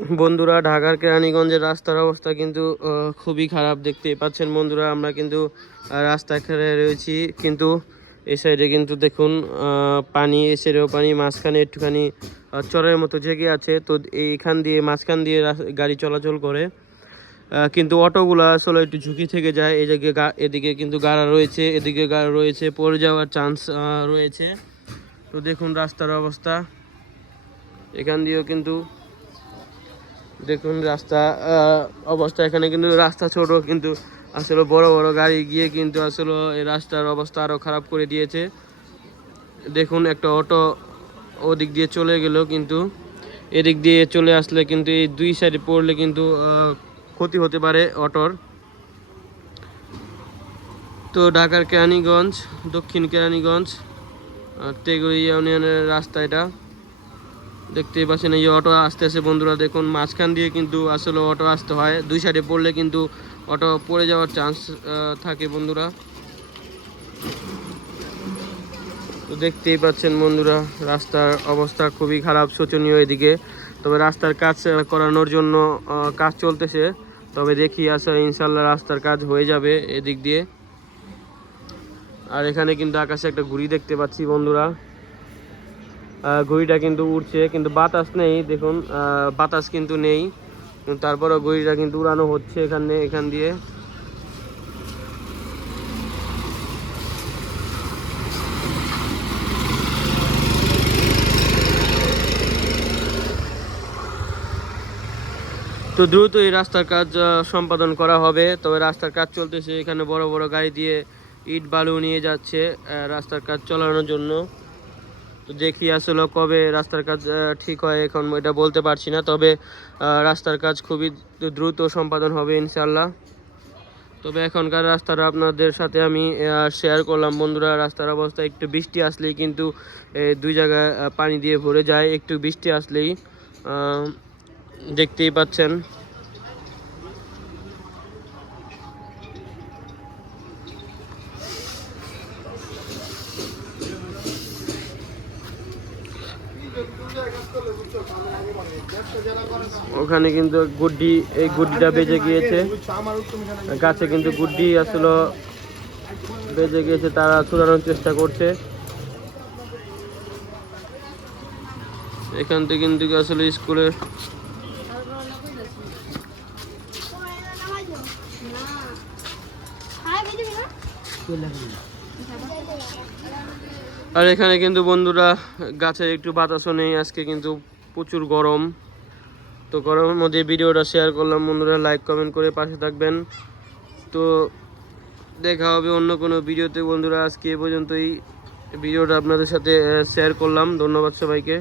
বন্ধুরা, ঢাকার কেরানীগঞ্জের রাস্তার অবস্থা কিন্তু খুবই খারাপ। দেখতেই পাচ্ছেন বন্ধুরা, আমরা কিন্তু রাস্তা ঘেরে রয়েছি, কিন্তু এই সাইডে কিন্তু দেখুন পানি, এ সাইডেও পানি, মাঝখানে একটুখানি চরের মতো জেগে আছে। তো এইখান দিয়ে মাঝখান দিয়ে গাড়ি চলাচল করে, কিন্তু অটোগুলো আসলে একটু ঝুঁকি থেকে যায়। এই জায়গায় এদিকে কিন্তু গাড়া রয়েছে, এদিকে গাড়া রয়েছে, পড়ে যাওয়ার চান্স রয়েছে। তো দেখুন রাস্তার অবস্থা, এখান দিয়েও কিন্তু দেখুন রাস্তা অবস্থা। এখানে কিন্তু রাস্তা ছোট, কিন্তু আসলে বড় বড় গাড়ি গিয়ে কিন্তু আসলে এই রাস্তার অবস্থা আরও খারাপ করে দিয়েছে। দেখুন একটা অটো ওদিক দিয়ে চলে গেল, কিন্তু এদিক দিয়ে চলে আসলে কিন্তু এই দুই সাইডে পড়লে কিন্তু ক্ষতি হতে পারে অটোর। তো ঢাকার কেরানীগঞ্জ, দক্ষিণ কেরানীগঞ্জ তেগুড়ি ইউনিয়নের রাস্তা এটা। দেখতেই পাচ্ছেন এই অটো আসতেছে বন্ধুরা। দেখুন মাঝখান দিয়ে কিন্তু আসলে অটো আসতে হয়, দুই সাইডে পড়লে কিন্তু অটো পড়ে যাওয়ার চান্স থাকে বন্ধুরা। তো দেখতেই পাচ্ছেন বন্ধুরা, রাস্তার অবস্থা খুবই খারাপ, শোচনীয় এদিকে। তবে রাস্তার কাজ করানোর জন্য কাজ চলতেছে, তবে দেখি আসলে ইনশাল্লাহ রাস্তার কাজ হয়ে যাবে এদিক দিয়ে। আর এখানে কিন্তু আকাশে একটা ঘুড়ি দেখতে পাচ্ছি বন্ধুরা, ঘড়িটা কিন্তু উড়ছে, কিন্তু বাতাস নেই। দেখুন বাতাস কিন্তু নেই, তারপরে ঘড়িটা কিন্তু উড়ানো হচ্ছে এখান দিয়ে। তো দ্রুত এই রাস্তার কাজ সম্পাদন করা হবে। তবে রাস্তার কাজ চলতেছে, এখানে বড় বড় গাড়ি দিয়ে ইট বালু নিয়ে যাচ্ছে রাস্তার কাজ চালানোর জন্য। তো দেখি আসলে কবে রাস্তার কাজ ঠিক হয়, এখন এটা বলতে পারছি না। তবে রাস্তার কাজ খুবই দ্রুত সম্পাদন হবে ইনশাল্লাহ। তবে এখনকার রাস্তাটা আপনাদের সাথে আমি শেয়ার করলাম বন্ধুরা। রাস্তার অবস্থা, একটু বৃষ্টি আসলেই কিন্তু দুই জায়গায় পানি দিয়ে ভরে যায়, একটু বৃষ্টি আসলেই দেখতেই পাচ্ছেন। ওখানে কিন্তু গুড্ডি, এই গুড্ডিটা বেজে গিয়েছে গাছে, কিন্তু গুড্ডি আসলে বেজে গিয়েছে, তারা ছুড়ানোর চেষ্টা করছে। এখান থেকে কিন্তু আসলে স্কুলে আর এখানে কিন্তু বন্ধুরা গাছে একটু বাতাসও নেই, আজকে কিন্তু প্রচুর গরম। তো গরমের মধ্যে ভিডিওটা শেয়ার করলাম বন্ধুরা, লাইক কমেন্ট করে পাশে থাকবেন। তো দেখা হবে অন্য কোনো ভিডিওতে বন্ধুরা। আজকে এ পর্যন্তই ভিডিওটা আপনাদের সাথে শেয়ার করলাম। ধন্যবাদ সবাইকে।